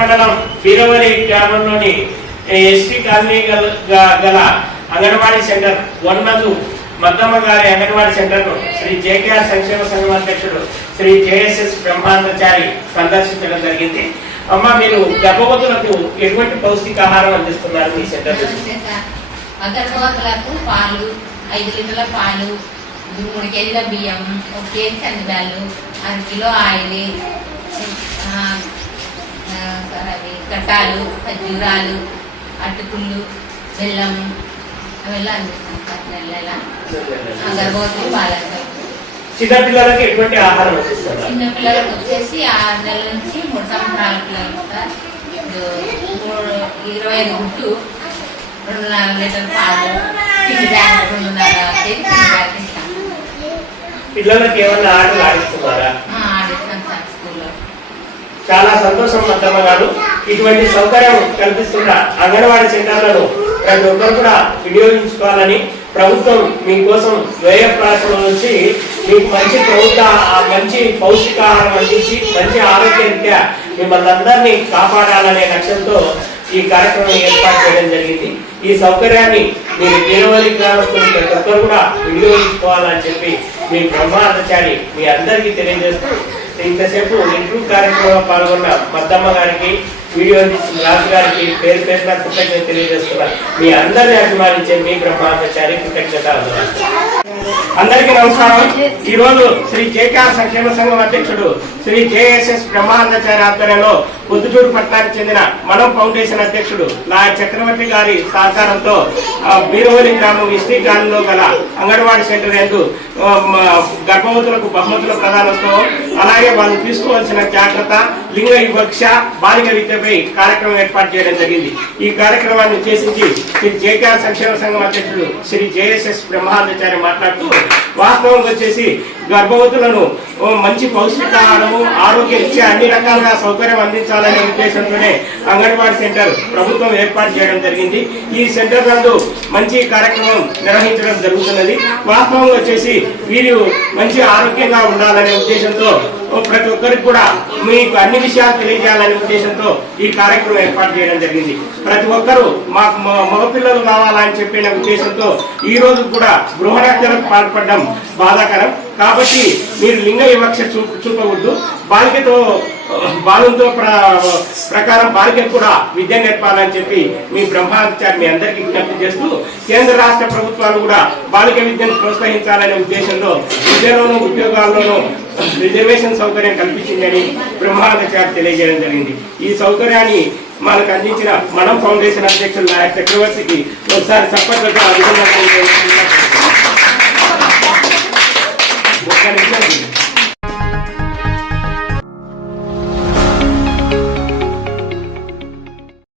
మండలం వీరవరి గ్రామంలోని ST colony గల గ- గల అంగన్వాడీ సెంటర్ వన్నదు మద్దమ్మ గారి అంగన్వాడీ సెంటర్ను శ్రీ జేకేఆర్ సంక్షేమ సంఘం అధ్యక్షుడు శ్రీ జేఎస్ఎస్ బ్రహ్మాందచారి సందర్శించడం జరిగింది. అమ్మ మీరు గర్భవతులకు ఎటువంటి పౌష్టికాహారం అందిస్తున్నారు మీ సెంటర్ గర్భవతులకు పాలు ఐదు లీటర్ల పాలు మూడు కేజీల బియ్యం ఒక కేజీ కందిబ్యాళ్ళు అర కిలో ఆయిల్ అవి కట్టాలు ఖర్జూరాలు అటుకుళ్ళు బెల్లం అವೆಲ್ಲ అన్నిస్తాం గర్భవతి బాలంగా చిన్న పిల్లలకి చిన్న పిల్లలకు వచ్చేసి ఆరు నెలల నుంచి మూడు సంవత్సరాల పిల్లలు మూడు ఇరవై ఐదు గుట్టు రెండున్నర లీటర్ పాలు పిండి బ్యాగ్ రెండున్నర పిల్లలకి ఏమన్నా ఆటలు ఆడిస్తున్నారా? చాలా సంతోషం మద్దమ్మ గారు. ఇటువంటి సౌకర్యం కల్పిస్తున్న అంగన్వాడీ సెంటర్లను ప్రతి ఒక్కరు కూడా వినియోగించుకోవాలని ప్రభుత్వం మీకోసం వ్యయ ప్రాసన నుంచి మీకు మంచి ప్రభుత్వ ఆ మంచి పౌష్టికాహారం అందించి మంచి ఆరోగ్యరీత్యా మిమ్మల్ని అందరినీ కాపాడాలనే లక్ష్యంతో ఈ కార్యక్రమం ఏర్పాటు చేయడం జరిగింది. ఈ సౌకర్యాన్ని మీరు తీరవల్లి గ్రామస్తులు ప్రతి ఒక్కరు కూడా వినియోగించుకోవాలని చెప్పి మీ బ్రహ్మాచారి మీ అందరికీ తెలియజేస్తూ ఇంతసేపు ఇంటర్వ్యూ కార్యక్రమంలో పాల్గొన్న మద్దమ్మ గారికి వీడియో తీసిన రాజు గారికి పేరు పేరున కృతజ్ఞత తెలియజేస్తున్నారు మీ అందరిని అభిమానించే మీ బ్రహ్మాచారి కృతజ్ఞత అందరికీ నమస్కారం. ఈరోజు శ్రీ జేకేఆర్ సంక్షేమ సంఘం అధ్యక్షుడు శ్రీ జేఎస్ఎస్ బ్రహ్మానందాచార్య ఆధ్వర్యంలో పొద్దుటూరు పట్టణానికి చెందిన మనం ఫౌండేషన్ అధ్యక్షుడు నా చక్రవర్తి గారి సహకారంతో బీరవోలి గ్రామం ఇస్టీ గాలిలో గల అంగన్వాడీ సెంటర్ ఎందు గర్భవతులకు బహుమతుల ప్రదానంతో అలాగే వాళ్ళు తీసుకోవాల్సిన జాగ్రత్త లింగ వివక్ష బాలిక విద్యపై కార్యక్రమం ఏర్పాటు చేయడం జరిగింది. ఈ కార్యక్రమాన్ని ఉద్దేశించి శ్రీ జేకేఆర్ సంక్షేమ సంఘం అధ్యక్షుడు శ్రీ జేఎస్ఎస్ బ్రహ్మానందాచార్య మాట్లాడుతూ వాస్తవంగా వచ్చేసి గర్భవతులను మంచి పౌష్టికాహారము ఆరోగ్య ఇచ్చే అన్ని రకాలుగా సౌకర్యం అందించాలనే ఉద్దేశంతోనే అంగన్వాడీ సెంటర్ ప్రభుత్వం ఏర్పాటు చేయడం జరిగింది. ఈ సెంటర్ నందు మంచి కార్యక్రమం నిర్వహించడం జరుగుతున్నది. వాస్తవంగా వచ్చేసి వీరు మంచి ఆరోగ్యంగా ఉండాలనే ఉద్దేశంతో ప్రతి ఒక్కరికి కూడా మీకు అన్ని విషయాలు తెలియజేయాలనే ఉద్దేశంతో ఈ కార్యక్రమం ఏర్పాటు చేయడం జరిగింది. ప్రతి ఒక్కరూ మాకు మ- మగపిల్లలు కావాలని చెప్పిన ఉద్దేశంతో ఈ రోజు కూడా గృహరక్షణకు పాల్పడడం బాధాకరం. కాబట్టి మీరు లింగ వివక్ష చూ చూపవద్దు. బాలికతో బాలుతో ప్ర- ప్రకారం బాలికలు కూడా విద్య నేర్పాలని చెప్పి మీ బ్రహ్మాచారి అందరికీ విజ్ఞప్తి చేస్తూ కేంద్ర రాష్ట్ర ప్రభుత్వాలు కూడా బాలిక విద్యను ప్రోత్సహించాలనే ఉద్దేశంలో విద్యలోనూ ఉద్యోగాల్లోనూ రిజర్వేషన్ సౌకర్యం కల్పించిందని బ్రహ్మాచారి తెలియజేయడం జరిగింది. ఈ సౌకర్యాన్ని మనకు అందించిన మనం ఫౌండేషన్ అధ్యక్షులు నాయక్ చక్రవర్తికి ఒకసారి చప్పట్లతో అభినందనలు